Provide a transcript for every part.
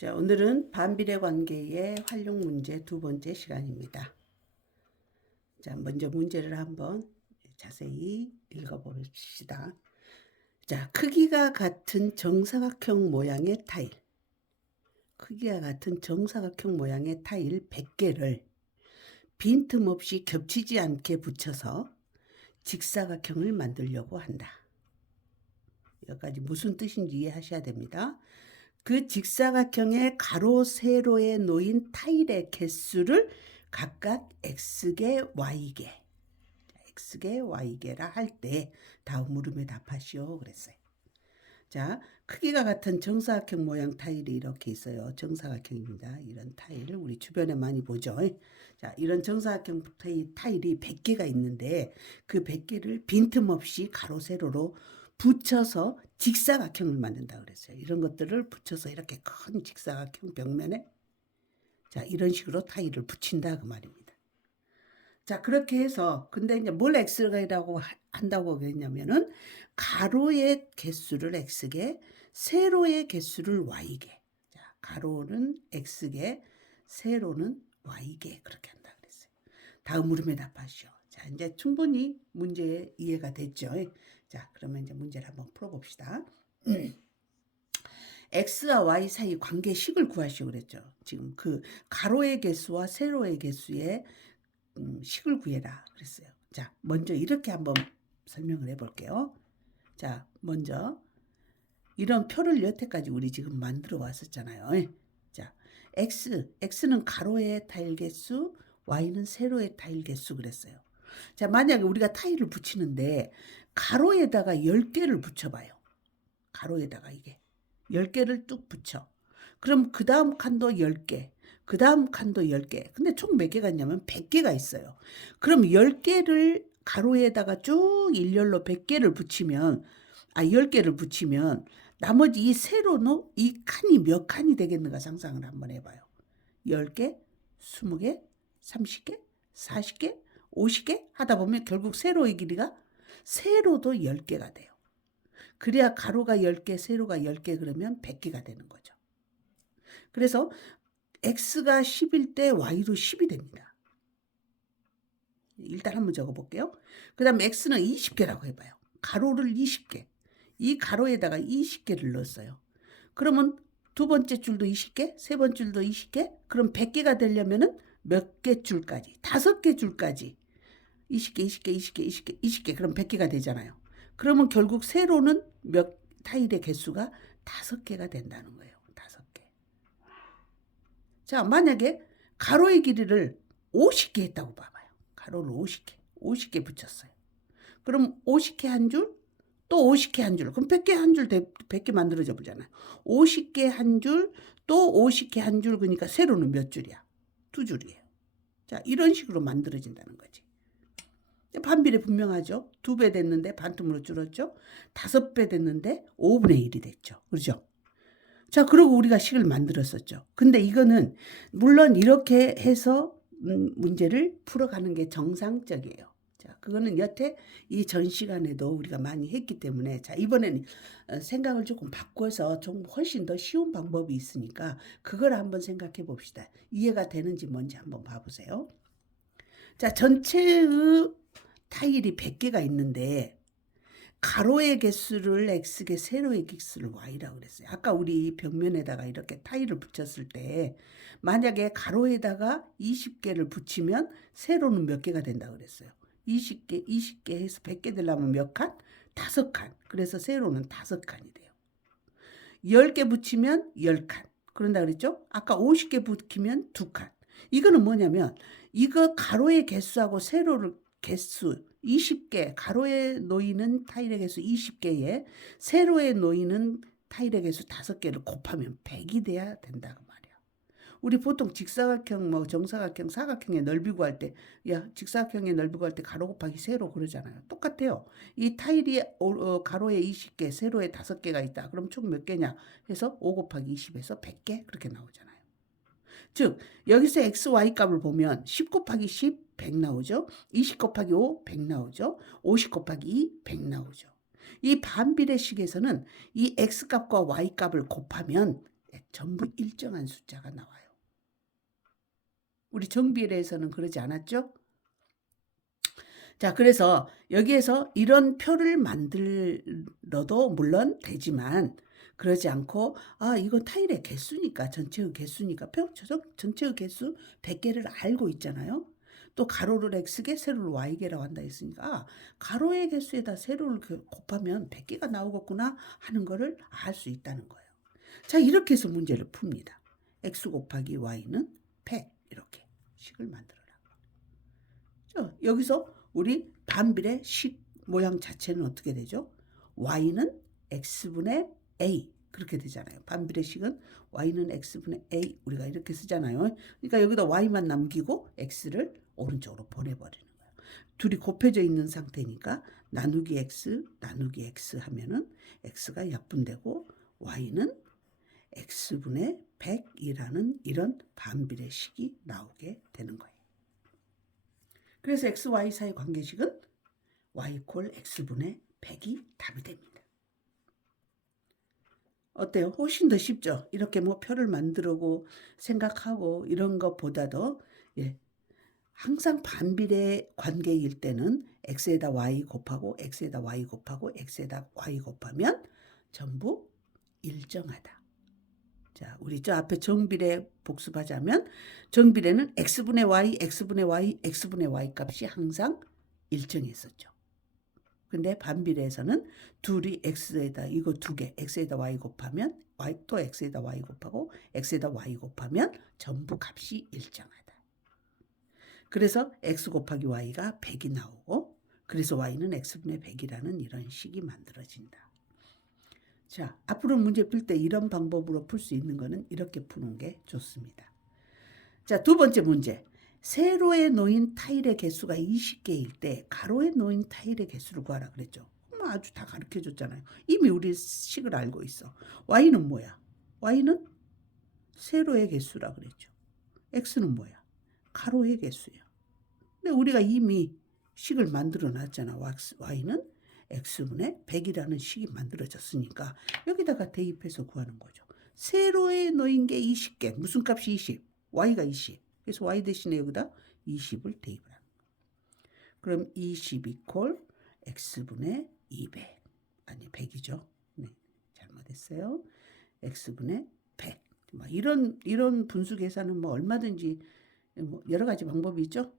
자, 오늘은 반비례 관계의 활용 문제 두 번째 시간입니다. 자, 먼저 문제를 한번 자세히 읽어봅시다. 자, 크기가 같은 정사각형 모양의 타일. 크기가 같은 정사각형 모양의 타일 100개를 빈틈없이 겹치지 않게 붙여서 직사각형을 만들려고 한다. 여기까지 무슨 뜻인지 이해하셔야 됩니다. 그 직사각형의 가로, 세로에 놓인 타일의 개수를 각각 X개, Y개, X개, Y개라 할 때 다음 물음에 답하시오 그랬어요. 자, 크기가 같은 정사각형 모양 타일이 이렇게 있어요. 정사각형입니다. 이런 타일 우리 주변에 많이 보죠. 자, 이런 정사각형 타일이 100개가 있는데 그 100개를 빈틈없이 가로, 세로로 붙여서 직사각형을 만든다 그랬어요. 이런 것들을 붙여서 이렇게 큰 직사각형 벽면에 자, 이런 식으로 타일을 붙인다 그 말입니다. 자, 그렇게 해서 근데 이제 뭘 X라고 한다고 그랬냐면은 가로의 개수를 X개, 세로의 개수를 Y개. 자, 가로는 X개, 세로는 Y개 그렇게 한다 그랬어요. 다음 물음에 답하시오. 자, 이제 충분히 문제 이해가 됐죠. 자, 그러면 이제 문제를 한번 풀어봅시다. X와 Y 사이 관계식을 구하시오 그랬죠. 지금 그 가로의 개수와 세로의 개수의 식을 구해라 그랬어요. 자, 먼저 이렇게 한번 설명을 해볼게요. 자, 먼저 이런 표를 여태까지 우리 지금 만들어 왔었잖아요. 자, X는 가로의 타일 개수, Y는 세로의 타일 개수 그랬어요. 자, 만약에 우리가 타일을 붙이는데 가로에다가 10개를 붙여봐요. 가로에다가 이게 10개를 뚝 붙여. 그럼 그 다음 칸도 10개, 그 다음 칸도 10개. 근데 총 몇 개가 있냐면 100개가 있어요. 그럼 10개를 가로에다가 쭉 일렬로 100개를 붙이면 10개를 붙이면 나머지 이 세로는 이 칸이 몇 칸이 되겠는가 상상을 한번 해봐요. 10개, 20개, 30개, 40개, 50개 하다 보면 결국 세로의 길이가 세로도 10개가 돼요. 그래야 가로가 10개, 세로가 10개 그러면 100개가 되는 거죠. 그래서 X가 10일 때 Y도 10이 됩니다. 일단 한번 적어볼게요. 그 다음에 X는 20개라고 해봐요. 가로를 20개. 이 가로에다가 20개를 넣었어요. 그러면 두 번째 줄도 20개, 세 번째 줄도 20개. 그럼 100개가 되려면은 몇 개 줄까지? 5개 줄까지. 20개, 20개, 20개, 20개, 20개. 그럼 100개가 되잖아요. 그러면 결국 세로는 몇 타일의 개수가 5개가 된다는 거예요. 5개. 자, 만약에 가로의 길이를 50개 했다고 봐봐요. 가로를 50개 붙였어요. 그럼 50개 한 줄, 또 50개 한 줄. 그럼 100개 한 줄, 100개 만들어져 보잖아요. 50개 한 줄, 또 50개 한 줄, 그러니까 세로는 몇 줄이야? 2줄이에요. 자, 이런 식으로 만들어진다는 거지. 반비례 분명하죠. 2배 됐는데 반틈으로 줄었죠. 5배 됐는데 5분의 1이 됐죠. 그렇죠? 자, 그리고 우리가 식을 만들었었죠. 근데 이거는 물론 이렇게 해서 문제를 풀어가는 게 정상적이에요. 자, 그거는 여태 이 전 시간에도 우리가 많이 했기 때문에 자, 이번에는 생각을 조금 바꿔서 좀 훨씬 더 쉬운 방법이 있으니까 그걸 한번 생각해 봅시다. 이해가 되는지 뭔지 한번 봐보세요. 자, 전체의 타일이 100개가 있는데 가로의 개수를 X개, 세로의 개수를 Y라고 그랬어요. 아까 우리 벽면에다가 이렇게 타일을 붙였을 때 만약에 가로에다가 20개를 붙이면 세로는 몇 개가 된다고 그랬어요. 20개 해서 100개 되려면 몇 칸? 5칸. 그래서 세로는 5칸이 돼요. 10개 붙이면 10칸. 그런다 그랬죠? 아까 50개 붙이면 2칸. 이거는 뭐냐면 이거 가로의 개수하고 세로를 개수 20개, 가로에 놓이는 타일의 개수 20개에 세로에 놓이는 타일의 개수 5개를 곱하면 100이 돼야 된다고 말이야. 우리 보통 직사각형, 정사각형, 사각형의 넓이 구할 때, 직사각형의 넓이 구할 때 가로 곱하기 세로 그러잖아요. 똑같아요. 이 타일이 가로에 20개, 세로에 5개가 있다. 그럼 총 몇 개냐? 해서 5 곱하기 20에서 100개 그렇게 나오잖아요. 즉 여기서 x, y 값을 보면 10 곱하기 10, 100 나오죠. 20 곱하기 5, 100 나오죠. 50 곱하기 2, 100 나오죠. 이 반비례식에서는 이 x 값과 y 값을 곱하면 전부 일정한 숫자가 나와요. 우리 정비례에서는 그러지 않았죠? 자, 그래서 여기에서 이런 표를 만들어도 물론 되지만 그러지 않고 이건 타일의 개수니까 전체의 개수니까 전체의 개수 100개를 알고 있잖아요. 또 가로를 x개 세로를 y개라고 한다 했으니까 가로의 개수에다 세로를 곱하면 100개가 나오겠구나 하는 거를 알 수 있다는 거예요. 자, 이렇게 해서 문제를 풉니다. x 곱하기 y는 100 이렇게 식을 만들어라. 자, 여기서 우리 반비례 식 모양 자체는 어떻게 되죠? y는 x분의 a 그렇게 되잖아요. 반비례식은 y는 x분의 a 우리가 이렇게 쓰잖아요. 그러니까 여기다 y만 남기고 x를 오른쪽으로 보내버리는 거예요. 둘이 곱해져 있는 상태니까 나누기 x 하면은 x가 약분되고 y는 x분의 100이라는 이런 반비례식이 나오게 되는 거예요. 그래서 x, y 사이 관계식은 y = x분의 100이 답이 됩니다. 어때요? 훨씬 더 쉽죠? 이렇게 뭐 표를 만들고 생각하고 이런 것보다도 항상 반비례 관계일 때는 x에다 y 곱하고 x에다 y 곱하고 x에다 y 곱하면 전부 일정하다. 자, 우리 저 앞에 정비례 복습하자면 정비례는 x분의 y, x분의 y, x분의 y 값이 항상 일정했었죠. 근데 반비례에서는 둘이 x에다 이거 두 개, x에다 y 곱하면 y 또 x에다 y 곱하고 x에다 y 곱하면 전부 값이 일정하다. 그래서 x 곱하기 y가 100이 나오고 그래서 y는 x분의 100이라는 이런 식이 만들어진다. 자, 앞으로 문제 풀 때 이런 방법으로 풀 수 있는 거는 이렇게 푸는 게 좋습니다. 자, 두 번째 문제. 세로에 놓인 타일의 개수가 20개일 때 가로에 놓인 타일의 개수를 구하라 그랬죠. 아주 다 가르쳐줬잖아요. 이미 우리 식을 알고 있어. y는 뭐야? y는 세로의 개수라 그랬죠. x는 뭐야? 가로의 개수야. 근데 우리가 이미 식을 만들어 놨잖아. y는 x분의 100이라는 식이 만들어졌으니까 여기다가 대입해서 구하는 거죠. 세로에 놓인 게 20개. 무슨 값이 20? y가 20. 그래서 y 대신에 여기다 20을 대입을 합니다. 그럼 20 = x분의 200. 아니 100이죠. 네, 잘못했어요. x분의 100. 이런 분수 계산은 뭐 얼마든지 뭐 여러 가지 방법이 있죠.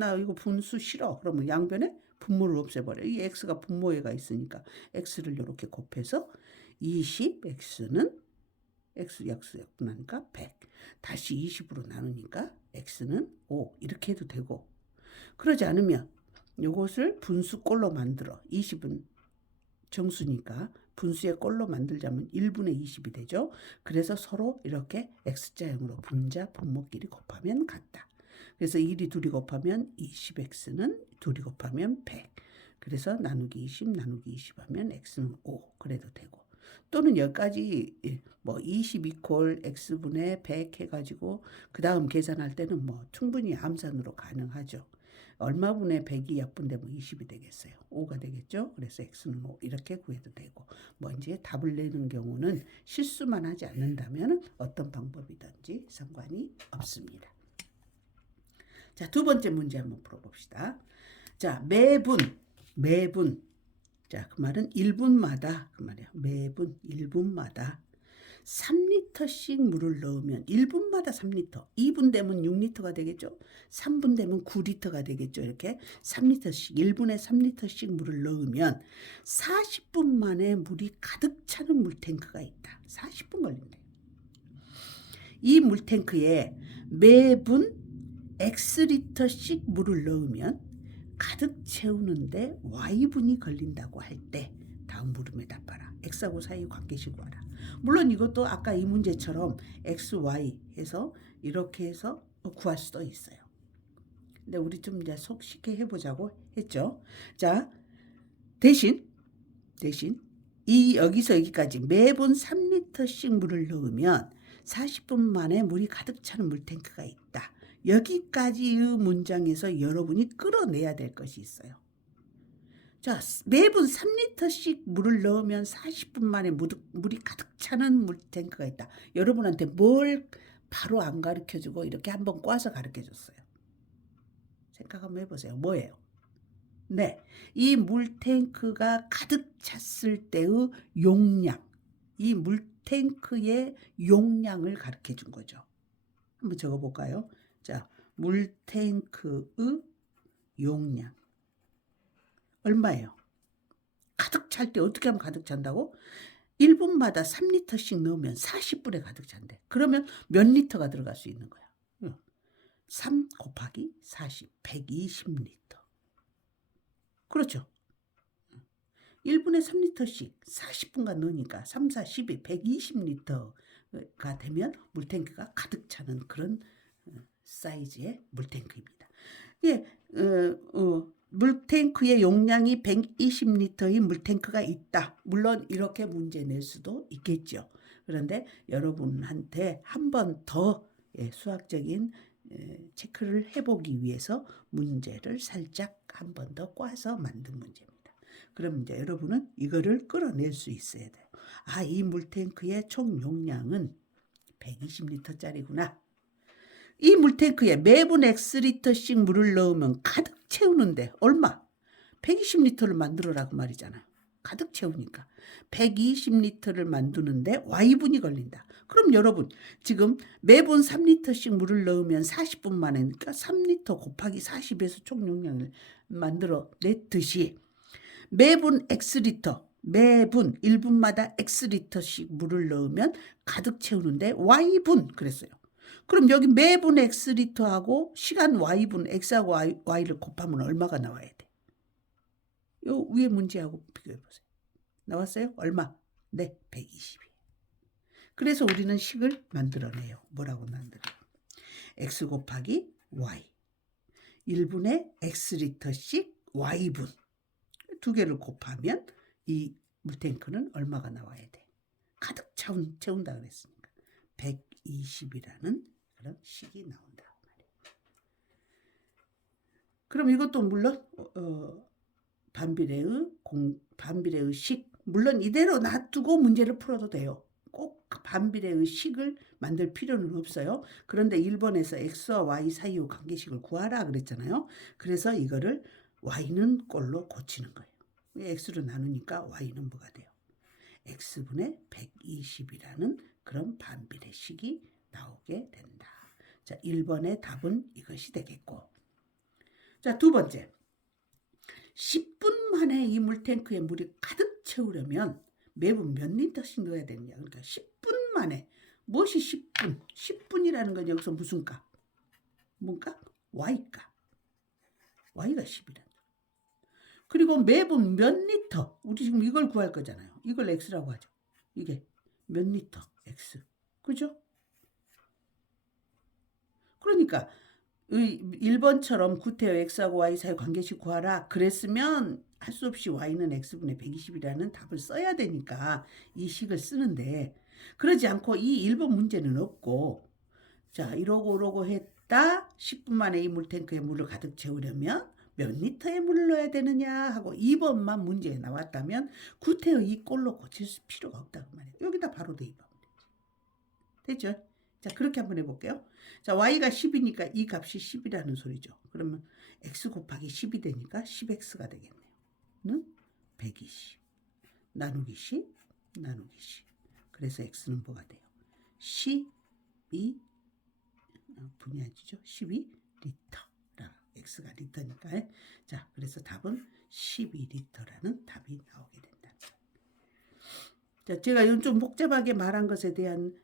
나 이거 분수 싫어. 그러면 양변에 분모를 없애버려. 이 x가 분모에가 있으니까 x를 이렇게 곱해서 20x는 x 약분하니까 100. 다시 20으로 나누니까 x는 5. 이렇게 해도 되고 그러지 않으면 이것을 분수꼴로 만들어. 20은 정수니까 분수의 꼴로 만들자면 1분의 20이 되죠. 그래서 서로 이렇게 x자형으로 분자 분모끼리 곱하면 같다. 그래서 1이 둘이 곱하면 20x는 둘이 곱하면 100. 그래서 나누기 20 나누기 20 하면 x는 5. 그래도 되고 또는 여기까지 20 = x분의 100 해가지고 그 다음 계산할 때는 충분히 암산으로 가능하죠. 얼마분의 100이 약분되면 20이 되겠어요. 5가 되겠죠. 그래서 x는 5 이렇게 구해도 되고 이제 답을 내는 경우는 실수만 하지 않는다면 어떤 방법이든지 상관이 없습니다. 자, 두 번째 문제 한번 풀어봅시다. 자, 매분. 자, 그 말은 1분마다 그 말이야. 매분 1분마다 3리터씩 물을 넣으면 1분마다 3리터, 2분 되면 6리터가 되겠죠. 3분 되면 9리터가 되겠죠. 이렇게 3리터씩 1분에 3리터씩 물을 넣으면 40분 만에 물이 가득 차는 물탱크가 있다. 40분 걸린대. 이 물탱크에 매분 X리터씩 물을 넣으면 가득 채우는데 Y분이 걸린다고 할 때 다음 물음에 답하라. X하고 사이 관계식 구하라. 물론 이것도 아까 이 문제처럼 X, Y 해서 이렇게 해서 구할 수도 있어요. 근데 우리 좀 이제 속 쉽게 해보자고 했죠. 자, 대신 여기서 여기까지 매분 3리터씩 물을 넣으면 40분 만에 물이 가득 차는 물탱크가 있다. 여기까지의 문장에서 여러분이 끌어내야 될 것이 있어요. 자, 매분 3리터씩 물을 넣으면 40분 만에 물이 가득 차는 물탱크가 있다. 여러분한테 뭘 바로 안 가르쳐주고 이렇게 한번 꽈서 가르쳐줬어요. 생각 한번 해보세요. 뭐예요? 네, 이 물탱크가 가득 찼을 때의 용량, 이 물탱크의 용량을 가르쳐준 거죠. 한번 적어볼까요? 자, 물탱크의 용량 얼마예요? 가득 찰 때 어떻게 하면 가득 찬다고? 1분마다 3리터씩 넣으면 40분에 가득 찬대. 그러면 몇 리터가 들어갈 수 있는 거야? 3 곱하기 40, 120리터. 그렇죠. 1분에 3리터씩 40분간 넣으니까 3, 4, 12, 120리터가 되면 물탱크가 가득 차는 그런 사이즈의 물탱크입니다. 예, 물탱크의 용량이 120리터의 물탱크가 있다. 물론 이렇게 문제 낼 수도 있겠죠. 그런데 여러분한테 한 번 더 수학적인 체크를 해보기 위해서 문제를 살짝 한 번 더 꽈서 만든 문제입니다. 그럼 이제 여러분은 이거를 끌어낼 수 있어야 돼요. 아, 이 물탱크의 총 용량은 120리터짜리구나. 이 물탱크에 매분 X리터씩 물을 넣으면 가득 채우는데 얼마? 120리터를 만들어라고 말이잖아요. 가득 채우니까 120리터를 만드는데 Y분이 걸린다. 그럼 여러분 지금 매분 3리터씩 물을 넣으면 40분 만에, 그러니까 3리터 곱하기 40에서 총 용량을 만들어 냈듯이 매분 X리터, 매분 1분마다 X리터씩 물을 넣으면 가득 채우는데 Y분 그랬어요. 그럼 여기 매분 X리터하고 시간 Y분, X하고 Y를 곱하면 얼마가 나와야 돼? 요 위에 문제하고 비교해 보세요. 나왔어요? 얼마? 네, 120. 그래서 우리는 식을 만들어내요. 뭐라고 만들어요? X 곱하기 Y. 1분에 X리터씩 Y분. 두 개를 곱하면 이 물탱크는 얼마가 나와야 돼? 가득 채운다 그랬으니까 120이라는 그런 식이 나온다. 그럼 이것도 물론 반비례의 식, 물론 이대로 놔두고 문제를 풀어도 돼요. 꼭 반비례의 식을 만들 필요는 없어요. 그런데 1번에서 X와 Y 사이의 관계식을 구하라 그랬잖아요. 그래서 이거를 Y는 꼴로 고치는 거예요. X로 나누니까 Y는 뭐가 돼요? X분의 120이라는 그런 반비례식이 나오게 된다. 자, 1번의 답은 이것이 되겠고. 자, 두 번째. 10분 만에 이 물탱크에 물이 가득 채우려면 매분 몇 리터씩 넣어야 되느냐. 그러니까 10분 만에. 무엇이 10분? 10분이라는 건 여기서 무슨 값? 뭔가? Y값. Y가 10이란. 그리고 매분 몇 리터? 우리 지금 이걸 구할 거잖아요. 이걸 X라고 하죠. 이게 몇 리터? X. 그죠? 그러니까 1번처럼 구태여 X하고 Y 사이 관계식 구하라 그랬으면 할 수 없이 Y는 X분의 120이라는 답을 써야 되니까 이 식을 쓰는데, 그러지 않고 이 1번 문제는 없고, 자, 이러고 했다. 10분 만에 이 물탱크에 물을 가득 채우려면 몇 리터의 물을 넣어야 되느냐 하고 2번만 문제에 나왔다면 구태여 이 꼴로 고칠 필요가 없다고 말이에요. 여기다 바로 대입하면 되죠. 됐죠? 자, 그렇게 한번 해볼게요. 자, Y가 10이니까 이 값이 10이라는 소리죠. 그러면 X 곱하기 10이 되니까 10X가 되겠네요. 는 120 나누기 10 나누기 10. 그래서 X는 뭐가 돼요? 12 분위하죠. 12리터. X가 리터니까. 자, 그래서 답은 12리터라는 답이 나오게 된다. 자, 제가 좀 복잡하게 말한 것에 대한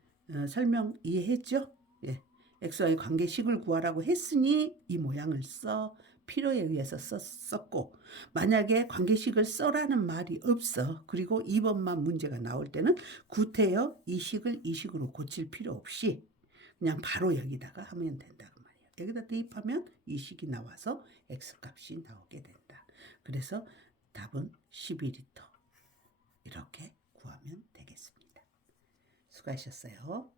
설명 이해했죠? 예. X와의 관계식을 구하라고 했으니 이 모양을 필요에 의해서 썼고, 만약에 관계식을 써라는 말이 없어. 그리고 2번만 문제가 나올 때는 구태여 이 식을 이 식으로 고칠 필요 없이 그냥 바로 여기다가 하면 된다고 말이에요. 여기다 대입하면 이 식이 나와서 X값이 나오게 된다. 그래서 답은 12리터 이렇게 구하면 되겠습니다. 수고하셨어요.